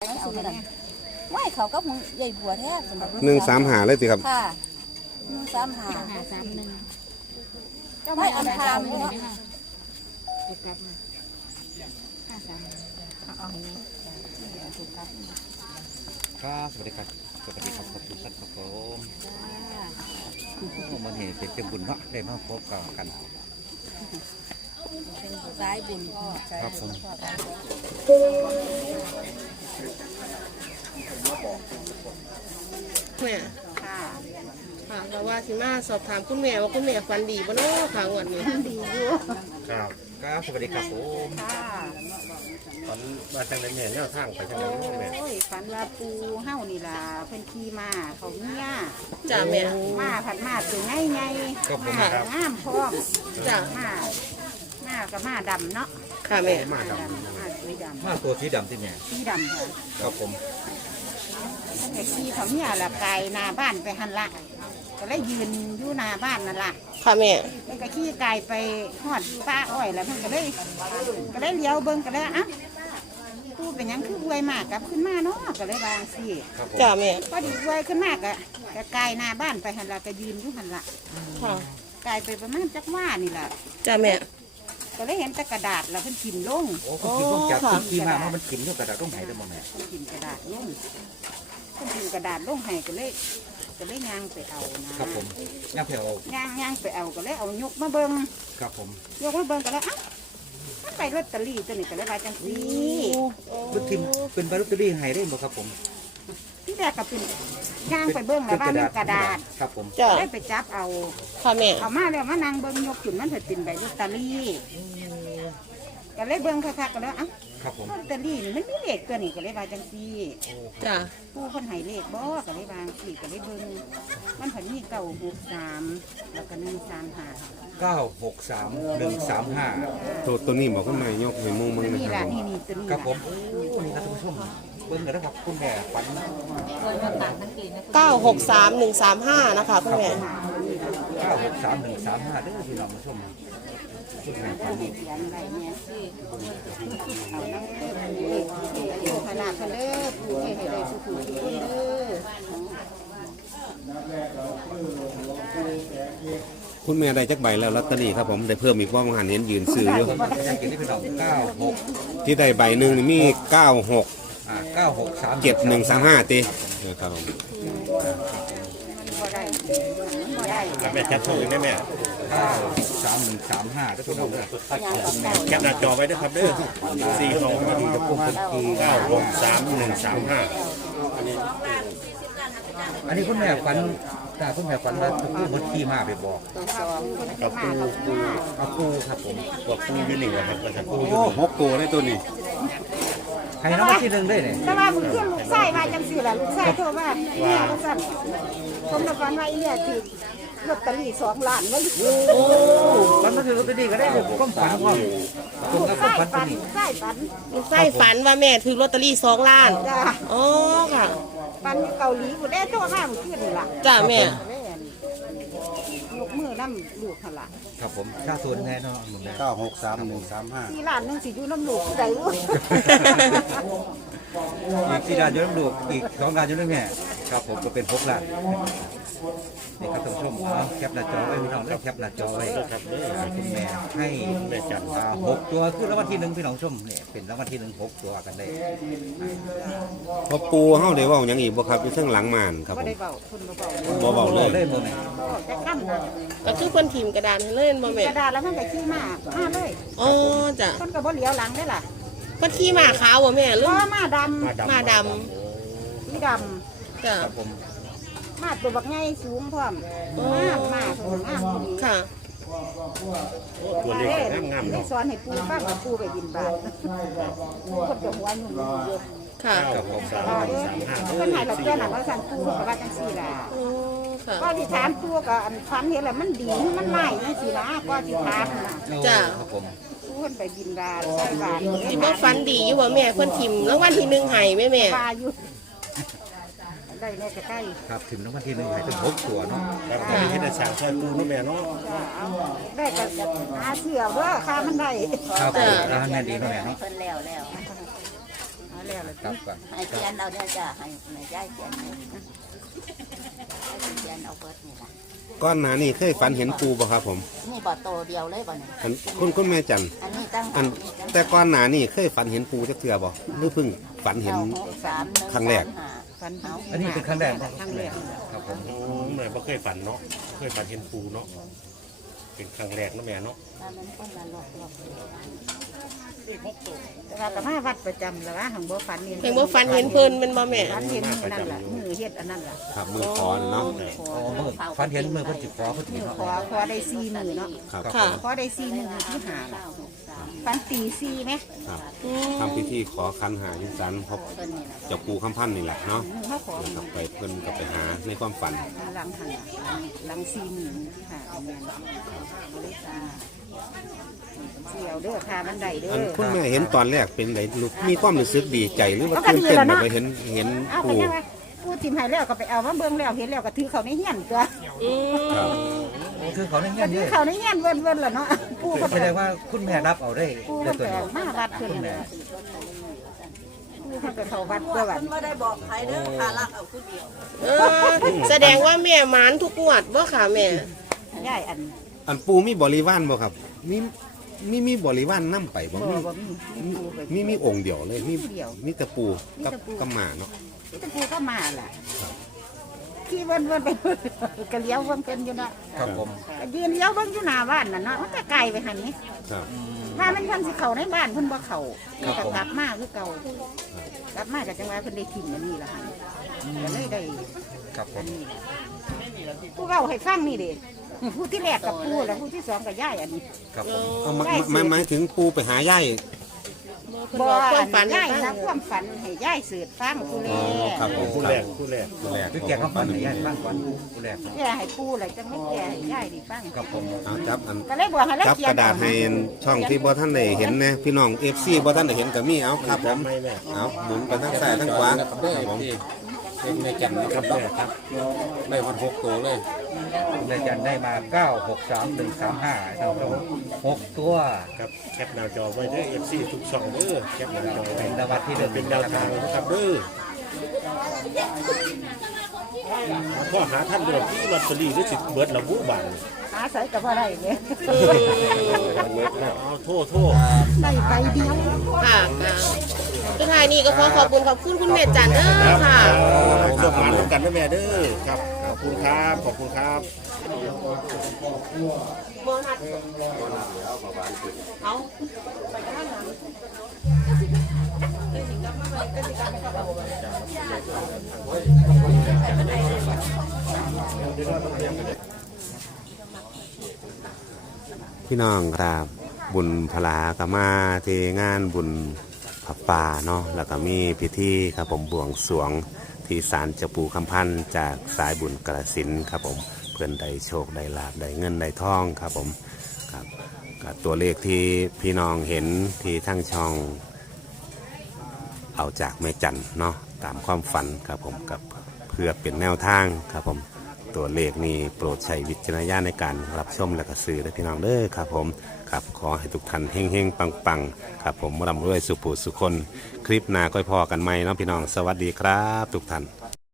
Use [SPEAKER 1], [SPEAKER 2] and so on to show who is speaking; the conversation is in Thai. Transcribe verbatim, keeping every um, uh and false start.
[SPEAKER 1] เอาเลยไหวเขาก็มึงใหญ่บัวแท้สำหรับ
[SPEAKER 2] หนึ่งสามหาเลยสิครับ
[SPEAKER 1] ค่ะหนึ่งสามหา
[SPEAKER 3] หาสามหนึ่ง
[SPEAKER 1] ไม่อันทามเลย
[SPEAKER 3] ห้าสามเอาอย่างนี้
[SPEAKER 4] ครับสวัสดีครับสวัสดีครับขอบคุณครับผมมันเห็นเป็นจังบุญเนาะได้มาพบกัน
[SPEAKER 1] เป็นสายบุญพ่อ
[SPEAKER 4] ครับผม
[SPEAKER 5] แม่ค่ะค่ะเราว่าสิมาสอบถามคุณแม่ว่าคุณแม่ฝันดีบ่เนาะค่ะงวดนี้
[SPEAKER 1] ดีอยู่
[SPEAKER 4] ครับครับสวัสดีครับผม
[SPEAKER 1] ค่ะ
[SPEAKER 4] ฝันมาจากไหนแม่เนี่ยทางไปจากไหนแม่
[SPEAKER 1] โอ้ยฝันว่าปูเฮ้านี่ล่ะเพิ่นขี่มาเขาเนี่ย
[SPEAKER 5] จ้าแม่
[SPEAKER 1] มาผัดมาตัวง่ายง่ายมาง่ามพร้อม
[SPEAKER 5] จ้า
[SPEAKER 1] มามากับมาดำเนาะ
[SPEAKER 5] ค่ะแม่
[SPEAKER 4] มาดำ
[SPEAKER 1] มาสีดำ
[SPEAKER 4] มาตัวสีดำที่แม่
[SPEAKER 1] สีดำค่ะ
[SPEAKER 4] ครับผม
[SPEAKER 1] แต่ขี่เขาเนี่ยละไกลหน้าบ้านไปหันละก็เลยยืนอยู่หน้าบ้านนั่นละ
[SPEAKER 5] ค่ะแม่
[SPEAKER 1] แล้วก็ขี่ไกลไปหอดป้าอ้อยแล้วมันก็เลยก็เลยเลี้ยวเบิ้งก็เลยอ่ะปูเป็นยังคือรวยมากกับขึ้นมาเนาะก็เลยวางสิ
[SPEAKER 5] จ้าแม่
[SPEAKER 1] พอดีรวยขึ้นมากอะก็ไกลหน้าบ้านไปหันละก็ยืนอยู่หันละ
[SPEAKER 5] ค่ะ
[SPEAKER 1] ไกลไปประมาณจักว่านี่แหละ
[SPEAKER 5] จ้าแม่
[SPEAKER 1] ก็เลยเห็นแต่กระดาษแล้วเพิ่นกินลง
[SPEAKER 4] โอ้คุณกินลงจากคุณขี่มาเพราะมันกินอยู่กระดาษต้องไหนได้บ่แม่
[SPEAKER 1] เพิ่นกินกระดาษลงเพิ่นกินกระดาษลงให้ก็เลยก็เลยย่างไปเอานะครับ
[SPEAKER 4] ผมย่างไปเอา
[SPEAKER 1] ย่างย่างไปเอาก็เลยเอายกมาเบิ่ง
[SPEAKER 4] ครับผม
[SPEAKER 1] ยกมาเบิ่งก็เลยอ่ะมันไปลอตเตอรี่ตัวนี้ก็เลยว่าจังซี่
[SPEAKER 4] ลูกทีมเป็นใบลอตเตอรี่ให้ได้บ่ครับผม
[SPEAKER 1] ที่แรกก็เป็นย่างไปเบิ่งแล้วว่ามันกระดาษ
[SPEAKER 4] ครับผม
[SPEAKER 1] ได้ไปจับเอา
[SPEAKER 5] ค่ะแม่
[SPEAKER 1] เอามาแล้วมานั่งเบิ่งยกขึ้นมันเพิ่นเป็นใบลอตเตอรี่ก็เลยเบิ่งคักๆก็เลยอ่ะ
[SPEAKER 4] ครับผม
[SPEAKER 1] ลอตเตอรี่นี่มันมีเลขตัวนี้ก็เลยว่าจังซี่
[SPEAKER 5] จ้า
[SPEAKER 1] ผู้คนให้เลขบ่ก็เลยวางสิก็เลยเบิ่งมันเพิ่นมีเก้าหกสามแล้วก็หนึ่งสามห้า
[SPEAKER 4] เก้าหกสามหนึ่งสามห้า
[SPEAKER 2] ตัวตัวนี้บอกคุณแม่ยกให้มุงมึงนะครับ
[SPEAKER 1] นี่นี่ตัวนี้
[SPEAKER 4] ครับผมนี่ครับท่านผู้ชมเบิ่งกันนะครับคุณแม่ฝัน
[SPEAKER 5] เก้าหกสามหนึ่งสามห้านะคะคุณแม่
[SPEAKER 4] เก้าหกสามหนึ่งสามห้าเด้อพี่น้องผู้ชมคุณแม่ฝันดี
[SPEAKER 1] ขนาดเพิ่นเด้อผู้ให้ให้ได้สุขุมทุกคนเด้อ
[SPEAKER 2] คุณแม่ได้จักใบแล้วลอตเตอรี่ครับผมได้เพิ่มอีกว่ามังหันเห็นยืนซื้ออยู่ที่ได้ใบหนึ่งมีเก้าหก
[SPEAKER 4] เก้าหกสาม
[SPEAKER 2] เจ็ดหนึ่งสามห้าตีครับผม
[SPEAKER 4] แม่แคปโชว์อีกได้แม่เก้าสามหนึ่งสามห้าทุกคนแคปหน้าจอไว้ด้วยครับเด้อสี่สองมาดีกับพวกคนทีเก้าหกสามหนึ่งสามห้าอันนี้คุณแม่ฝันแต่คุณแม่ฝันว่าผู้คนขี่มาไปบอก
[SPEAKER 1] กับปูปู
[SPEAKER 4] เอาปูครับผม
[SPEAKER 2] บอกปูยืนหนึ่งครับปูโอ้หกตัวในตัวนี้
[SPEAKER 4] ใครน้องที่หนึ่งได้เนี่ย
[SPEAKER 1] แต่ว่ามึงขึ้นลูกไส้มาจังสี่แหละลูกไส้โทรมาเนี่ยลูกไส้ผมนครว่าอีเนี่ยถือลอตเตอรี่สองล้านเลย
[SPEAKER 4] โอ้ฝันมาถือลอตเตอรี่ก็ได้ผมก็ฝันว่าผมก็ฝันฝัน
[SPEAKER 1] ไส้ฝัน
[SPEAKER 5] ไส้ฝันว่าแม่ถือลอตเตอรี่สองล้าน
[SPEAKER 1] จ้า
[SPEAKER 5] อ๋อค่ะ
[SPEAKER 1] ฝันเกาหลีกูได้โทรมามึงขึ้นล่ะ
[SPEAKER 5] จ้าแม่
[SPEAKER 1] ยกมือน้ำลูกขละ
[SPEAKER 4] ครับผมชาส่วนแน่นอน
[SPEAKER 2] เก้าหกสามหนึ่งสามห้า
[SPEAKER 1] สี่ล้านหนึ่งสี่ยูน้ำลูกผู้ใดรู้
[SPEAKER 4] อีกสี่ล้านยูน้ำลูกอีกสองล้านยูน้ำแม่ครับผมก็เป็นหกล้านนี่ครับท่านผู้ชมแคปหน้าจอไว้พี่น้องได้แคปหน้าจอไว้ครับคุณแม่ให้ได้จัดหกตัวคือรางวัลที่หนึ่งพี่น้องชมเนี่ยเป็นรางวัลที่หนึ่งหกตัวกันได้
[SPEAKER 2] พอปูเฮาได้เว้ายังอีกบ่ครับอยู่เชิงหลังม่านครับผม
[SPEAKER 1] บ่ได้เว้าคุณ
[SPEAKER 2] บ่เว้าเลย
[SPEAKER 4] เล่นบ่แม่
[SPEAKER 1] จะกั้น
[SPEAKER 5] ก็คือคนทีมกระดานเล่นบ่แม่
[SPEAKER 1] กระดาษแล้วมันก็ขี้มามาเลย
[SPEAKER 5] อ๋อจ้ะ
[SPEAKER 1] คนก็บ่เหลียวหลังได้ล่ะ
[SPEAKER 5] คนขี้มาขาวบ่แม่หรือ
[SPEAKER 1] มาด
[SPEAKER 5] ำมาด
[SPEAKER 1] ำสีด
[SPEAKER 5] ำจ้ะ
[SPEAKER 1] มาตัวบักใหญ่สูงพร้อมมากมากมาก
[SPEAKER 5] ค่ะ
[SPEAKER 1] ตัวเล็กงามๆได้สอนให้ปูฟังกับปูไปบินบาทคนจะหัวหนุ่มเยอะ
[SPEAKER 5] ค่ะ
[SPEAKER 1] คนไทยเราเพื่อนหลังว่าสันปูกับว่าจังสี่ล่ะก็ที่ถามตัวกับอันฟันเห็นแล้วมันดีมันไหลจังสี่ล่ะก็ที่ถามนะ
[SPEAKER 5] จ้ะ
[SPEAKER 1] ปูคนไปบินบาทใส่บาท
[SPEAKER 5] ที่ว่าฟันดีอยู่ว่าแม่คนทิมแล้ววันที่หนึ่งไห้แม่แม่
[SPEAKER 1] ได้แม่ใกล้
[SPEAKER 4] ครับถึงรางวัลที่หนึ่งไห้ถึงหกตัวเนาะ
[SPEAKER 2] มีให้ได้สามซอยปูเนาะแม่เนาะ
[SPEAKER 1] ได้ก็หาเสี่ยวด้วยค่ามันได้
[SPEAKER 4] ครับร้านแม่ดีเนาะแม่เนาะ
[SPEAKER 1] แล้วแล้วแล้วล่ะ
[SPEAKER 4] ครับครับ
[SPEAKER 3] ให้เขียนเอาเด้อจ้ะให้แม่ยายเขียนให้ให้เขียนเอาเบิดนี่ล่ะ
[SPEAKER 2] ก้อนหนานี่เคยฝันเห็นปูบ่ครับผม
[SPEAKER 3] นี่บ่โตเดียวเลยบ่นี่
[SPEAKER 2] อันคุณคุณแม่จัน
[SPEAKER 3] อันนี้ตั้ง
[SPEAKER 2] อันแต่ก้อนหนานี่เคยฝันเห็นปูจักเทื่อบ่หรือเพิ่งฝันเห็น
[SPEAKER 3] สามหนึ่ง
[SPEAKER 2] ครั้งแรก
[SPEAKER 3] สามห้า
[SPEAKER 1] ฝันเห็น
[SPEAKER 4] อันนี้เป็นครั้งแรกบ่
[SPEAKER 1] ครั้งแรก
[SPEAKER 4] ครับผม
[SPEAKER 6] โอ้หน่อยบ่เคยฝันเนาะเคยฝันเห็นปูเนาะเป็นครั้งแรกเนาะแม่เนาะ
[SPEAKER 3] ตอนนั้นคนละรอบรอบ
[SPEAKER 1] แต่ว่าก็มาวัดประจำแล้วว่าหังบ่ฝันเห็น
[SPEAKER 5] เห็นว่าฟันเห็นเพิ่นเป็นบ่แม่
[SPEAKER 1] ฝันเห็นมือนั่นล่ะมือเฮ็ดอันนั้นล่ะ
[SPEAKER 2] ครับมือคอเนาะ
[SPEAKER 1] ขอ
[SPEAKER 4] อ๋อเมื่อฟันเห็นเมื่อคนจิบคอคนจิ
[SPEAKER 1] มื
[SPEAKER 4] บ
[SPEAKER 1] อ
[SPEAKER 4] เนาะ
[SPEAKER 1] ขอขอได้สี่มือเนาะ
[SPEAKER 2] ครับ
[SPEAKER 5] ค่ะ
[SPEAKER 1] ขอได้สี่มือที่หาล่ะฝันตีสี่ไหม
[SPEAKER 2] ครับ
[SPEAKER 5] อืม
[SPEAKER 2] ทำพิธีขอคันหายุสันพบ
[SPEAKER 3] เพิ่นนี่ล่ะ
[SPEAKER 2] เจ้าปูคำพันธ์นี่แหละเนาะ
[SPEAKER 1] มือเขาขอ
[SPEAKER 2] แล้วก็ไปเพิ่นก็ไปหาในความฝัน
[SPEAKER 1] หลังหันหลังสี่มือที่หาอันนั้นบริษัทเสี่ยวเด้อทามันได้เด้
[SPEAKER 2] อัน
[SPEAKER 1] อ
[SPEAKER 2] คุณแม่เห็นตอนแรกเป็นไงลูกมีความรู้สึกดีใจหรือว่าตื่นเต้นแบบไปเห็นเห็น
[SPEAKER 1] เอาไป
[SPEAKER 2] ปู
[SPEAKER 1] ยังไงปูติมให้แล้วก็ไปเอามาเบิ่งแล้วเห็นแล้วก็ถือเขาในเฮียนตัว
[SPEAKER 5] อืม
[SPEAKER 4] คือเขาเนี่ย
[SPEAKER 1] ก็
[SPEAKER 4] เนี่
[SPEAKER 1] ถือย เขาในเฮียนเวินๆล่ะเนาะปูก็
[SPEAKER 4] แส
[SPEAKER 1] ไป
[SPEAKER 4] ดงว่าคุณแม่รับเอาได้
[SPEAKER 1] ปู
[SPEAKER 4] ได้
[SPEAKER 1] ก็
[SPEAKER 4] ตัว
[SPEAKER 1] ไป
[SPEAKER 4] เดียว
[SPEAKER 1] มาวัดเพิ่น
[SPEAKER 4] คุณ
[SPEAKER 1] น่ะ
[SPEAKER 4] แม่
[SPEAKER 1] ปูเขาไปเข้าวัดเพื่อวัด
[SPEAKER 3] บ่ได้บอกใครเด้อพาลักเอาผู้เดียว
[SPEAKER 5] เออแสดงว่าแม่หมานทุกงวดบ่ค่ะแม่
[SPEAKER 1] ย่ายอัน
[SPEAKER 2] อันปูมีบริวารบ่ครับมีมีมีบริวารนำไปบ่
[SPEAKER 1] บ่
[SPEAKER 2] มี
[SPEAKER 1] บ่มีมีปูไป
[SPEAKER 2] มีมีองค์เดียวเลยมี
[SPEAKER 1] เดียว
[SPEAKER 2] มีแต่ปูกับ
[SPEAKER 1] มีแต่ปู
[SPEAKER 2] กับหมาเนาะ
[SPEAKER 1] ที่ตะปูก็มาล่ะที่เวินๆไปก็เลี้ยวเบิ่งเพิ่นอยู่เนาะ
[SPEAKER 4] ครับผม
[SPEAKER 1] ก็ยืนเลี้ยวเบิ่งอยู่หน้าบ้านน่ะเนาะมันก็ไกลไปหั่นนี่
[SPEAKER 2] ครับ
[SPEAKER 1] ว่ามันเพิ่นสิเข้าในบ้านเพิ่นบ่เข้านี่ก็กลับมาคือเก่า กลับมาจากจังหวัดเพิ่นได้ทิ้งอันนี้ละค่ะก็เลยได้
[SPEAKER 4] ครับผ
[SPEAKER 1] อั
[SPEAKER 4] ม
[SPEAKER 1] นนี้ล่ะผู้เว้าให้ฟังนี่เด้ผู้ที่แรกกับผู้แล้วผู้ที่สองกับย่ายอันนี้
[SPEAKER 4] ครับผม
[SPEAKER 2] เอามามาหมายถึงปูไปหาย่าย
[SPEAKER 5] เพิ่นบอกความฝัน
[SPEAKER 1] ย่าย
[SPEAKER 5] ให้
[SPEAKER 1] นะ
[SPEAKER 5] ฟัง
[SPEAKER 1] ความฝันให้ย่ายสืบฟังผู้แร
[SPEAKER 2] อ๋อกครับผม
[SPEAKER 6] ผู้แรกผู้แรก
[SPEAKER 2] ผู้แรก
[SPEAKER 4] คือแกเขาฟันให้ญาติบ้างก่อนผู้แรก
[SPEAKER 1] แก่ให้ผู้อะไรจังไม่แก่ให้ย่ายได้ฟัง
[SPEAKER 4] ครับผม
[SPEAKER 2] เอาจับอัน
[SPEAKER 1] ก็เลยบอกให้ละ
[SPEAKER 2] จับ
[SPEAKER 1] เอีย
[SPEAKER 2] ก
[SPEAKER 1] ด
[SPEAKER 2] ระดาษให้ช่องที่บ่ท่านได้เห็นนะพี่น้อง เอฟ ซี บ่ท่านได้เห็นก็มีเอาครับผม
[SPEAKER 6] ไม่แม่
[SPEAKER 2] เอาหมุนไปทั้งซ้ายทั้งขวาครับผม
[SPEAKER 6] เป็นแม่จันนะครับแม่ครับ
[SPEAKER 2] ได้วันหกตัวเลย
[SPEAKER 4] แม่จันได้มาเก้าหกสามหนึ่งสามห้าครับผมหกตัว
[SPEAKER 6] ครับแคปหน้าจอไว้เด้อ เอฟ ซี ทุกช่องเด้อแคปหน้าจอไว้
[SPEAKER 4] เป็นดาวัดที่เดิน
[SPEAKER 6] เป็นดาวทางนะครับเด้อข้อหาท่านเดือดที่ลอตเตอรี่หรือสิเบิดระบุบัน
[SPEAKER 1] หาใส่กับว่าได้เนี่ย
[SPEAKER 5] อืม
[SPEAKER 6] เอาโทษโทษ
[SPEAKER 1] ได้ไปเดียว
[SPEAKER 5] ค่ะค่ะสุดท้ายนี้ก็ขอขอบคุณขอบคุณคุณแม่จันเด้อค่ะ
[SPEAKER 6] ส่งมาร่วมกันนะแม่เด้อครับขอบคุณครับขอบคุณครับ
[SPEAKER 5] เอา
[SPEAKER 2] พี่น้องครับบุญพลากะมาเทงานบุญผับป่าเนาะแล้วก็มีพิธีครับผมบวงสรวงที่ศาลเจ้าปู่คำพันธ์จากสายบุญกระสินธุ์ครับผมเพื่อนได้โชคได้ลาบได้เงินได้ทองครับผมครับกับตัวเลขที่พี่น้องเห็นที่ทั้งช่องเอาจากแม่จันเนาะตามความฝันครับผมกับเพื่อเป็นแนวทางครับผมตัวเลขนี้โปรดใช้วิจารณญาณในการรับชมและก็ซื้อได้พี่น้องเด้อครับผมครับขอให้ทุกท่านเฮงๆปังๆครับผมร่ำรวยสุขสุขคนคลิปหน้าก็พอกันใหม่เนาะพี่น้องสวัสดีครับทุกท่าน